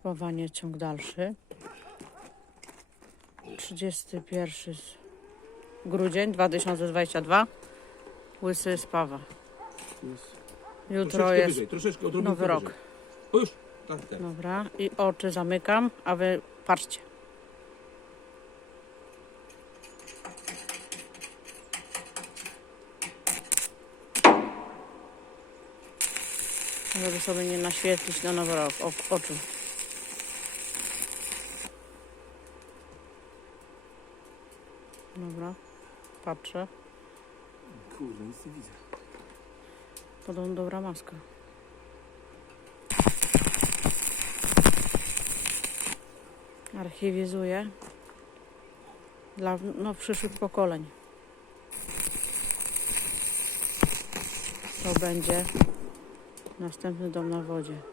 Spawanie ciąg dalszy. 31 z- grudzień 2022. Łysy spawa. Jutro troszeczkę jest wyżej, troszeczkę odrobinę nowy rok. wyżej. O już, tak, tak. Dobra, i oczy zamykam, a wy patrzcie. Żeby sobie nie naświetlić na nowy rok o, oczu. Dobra, patrzę. Kurde, nic nie widzę. Podobno dobra maska. Archiwizuję dla no, przyszłych pokoleń. To będzie następny dom na wodzie.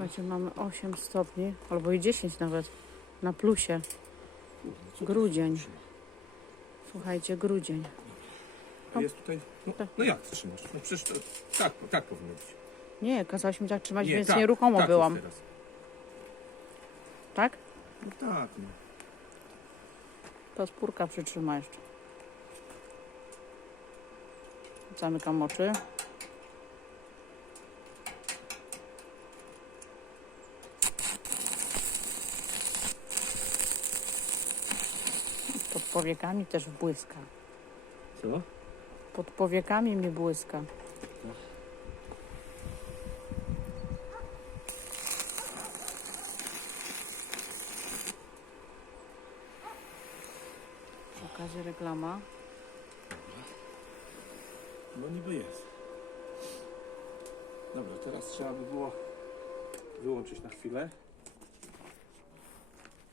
Słuchajcie, mamy 8 stopni, albo i 10 nawet, na plusie. Grudzień. Słuchajcie, grudzień. A jest tutaj, no, Tak. no jak trzymasz? No przecież to, tak, tak powinno być. Nie, kazałaś mi tak trzymać, więc tak, nieruchomo tak byłam. jest teraz. Tak? No tak, no. To spórka przytrzyma jeszcze. Zamykam oczy. Pod powiekami też błyska. Co? Pod powiekami mi błyska. Okazji reklama. No niby jest. Dobra, teraz trzeba by było wyłączyć na chwilę.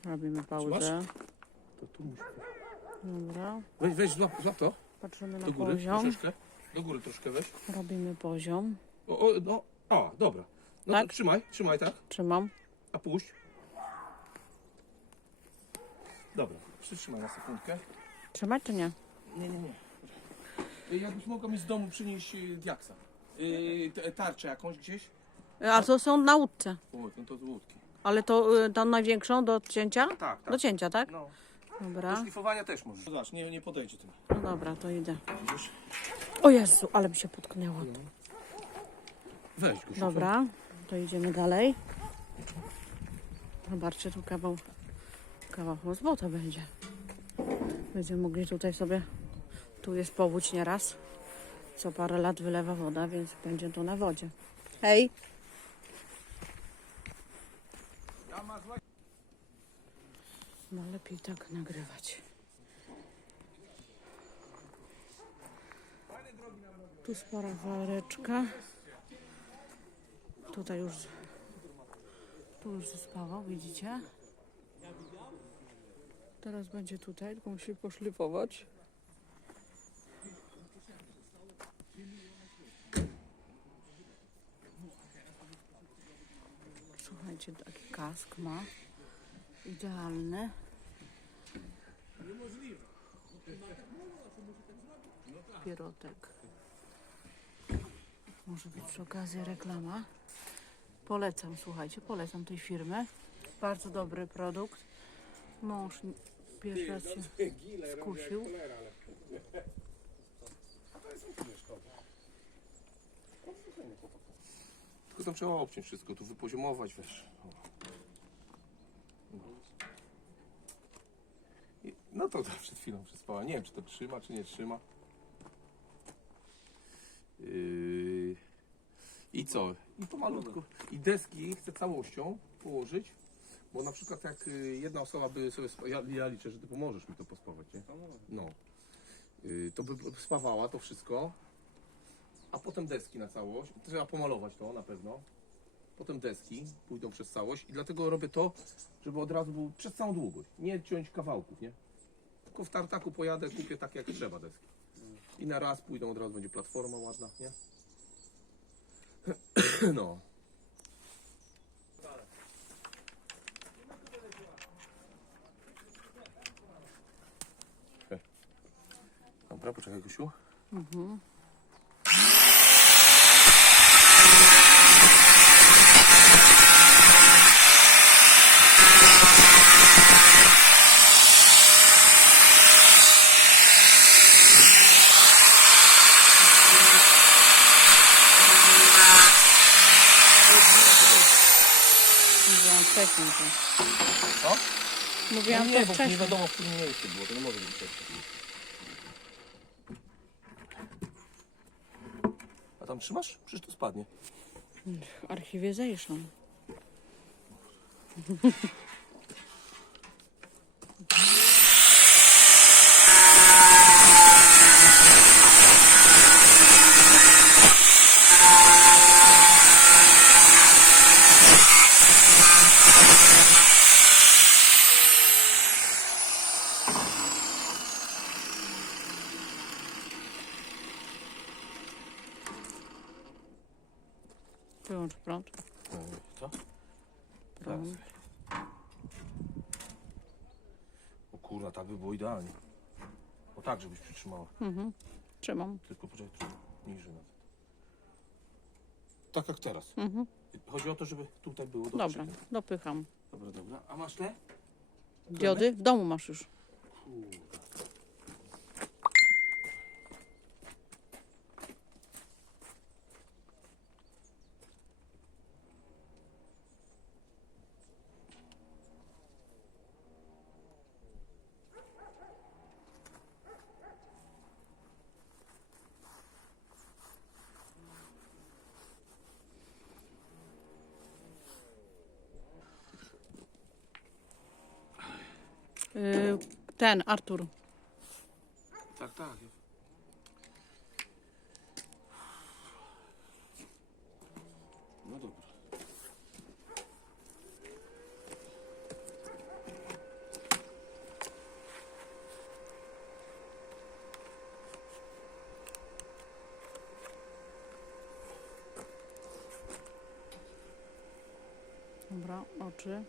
Robimy pauzę. To tu muszę. Dobra. Weź, weź złap, złap to. Patrzymy na Do góry poziom. troszeczkę. Do góry troszkę weź. Robimy poziom. O, o, no. O, dobra. No Tak? to trzymaj, trzymaj tak. Trzymam. A puść. Dobra, przytrzymaj na sekundkę. Trzymać czy nie? Nie, nie, nie. Y, Jakbyś mogła mi z domu przynieść y, diaksa. Te- tarczę jakąś gdzieś? A to są na łódce. O, no to z łódki. Ale to y, tą największą do cięcia? Tak, tak. Do cięcia, tak? No, do Dobra. szlifowania też możesz. Zobacz, nie, nie podejdzie tym. No dobra, to idę. Widzisz? O Jezu, ale mi się potknęło. Weź go. Dobra, to idziemy dalej. Zobaczcie, tu kawał, kawał złota będzie. Będziemy mogli tutaj sobie, tu jest powódź nieraz. Co parę lat wylewa woda, więc będzie to na wodzie. Hej! No lepiej tak nagrywać. Tu spora wareczka. Tutaj już, tu już zaspawał, widzicie? Teraz będzie tutaj, tylko musi poszlifować. Słuchajcie, taki kask ma. Idealny. Pirotek. Może być przy okazji reklama. Polecam, słuchajcie, polecam tej firmy. Bardzo dobry produkt. Mąż pierwszy raz się skusił. Tylko tam trzeba obciąć wszystko, tu wypoziomować, wiesz. I- No to tak przed chwilą przespała. Nie wiem, czy to trzyma, czy nie trzyma. Yy... I co? I pomalutku. I deski chcę całością położyć. Bo na przykład jak y, jedna osoba by sobie... Ja, ja liczę, że ty pomożesz mi to pospawać, nie? No. Yy, to by spawała to wszystko. A potem deski na całość. Trzeba pomalować to na pewno. Potem deski pójdą przez całość i dlatego robię to, żeby od razu był przez całą długość. Nie ciąć kawałków, nie? tylko w tartaku pojadę, kupię tak jak trzeba deski. I na raz pójdą, od razu będzie platforma ładna, nie? No. Dobra, poczekaj Gosiu. Mhm. To. Co? Mówiłam no to nie, nie wcześniej. wiadomo w którym miejscu było, to nie może być wcześniej. A tam trzymasz? Przecież to spadnie. Archiwization. Wyłącz prąd. Co? Prąd. O kurwa, tak by było idealnie. O tak, żebyś przytrzymała. Mhm. Trzymam. Tylko poczekaj trochę niżej nawet. Tak jak teraz. Mhm. Chodzi o to, żeby tutaj było dobrze. Dobra, dopycham. Dobra, dobra. A masz te? Diody w domu masz już. Kurde. Yy, ten, Artur. Tak, tak. No dobra. Dobra, oczy.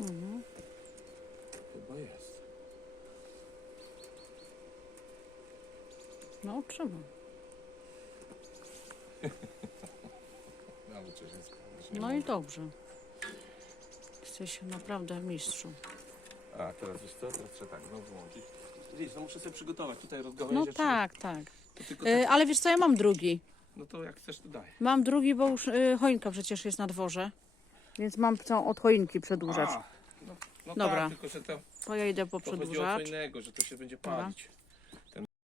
Mhm. Chyba jest. No, trzymam. Coś jest. No i dobrze. Jesteś naprawdę mistrzem. A teraz wiesz co? Teraz trzeba tak, no wyłączyć. Widzisz, no muszę sobie przygotować tutaj No rozgałęziać. tak, tak. To tylko Y, tak, ale wiesz co, ja mam drugi. no to jak chcesz, to daj. Mam drugi, bo już y, choinka przecież jest na dworze. Więc mam co od choinki przedłużać. A, no, no Dobra. tak, tylko że to, To ja idę po to chodzi o co przedłużacz. innego, że to się będzie Dobra. palić.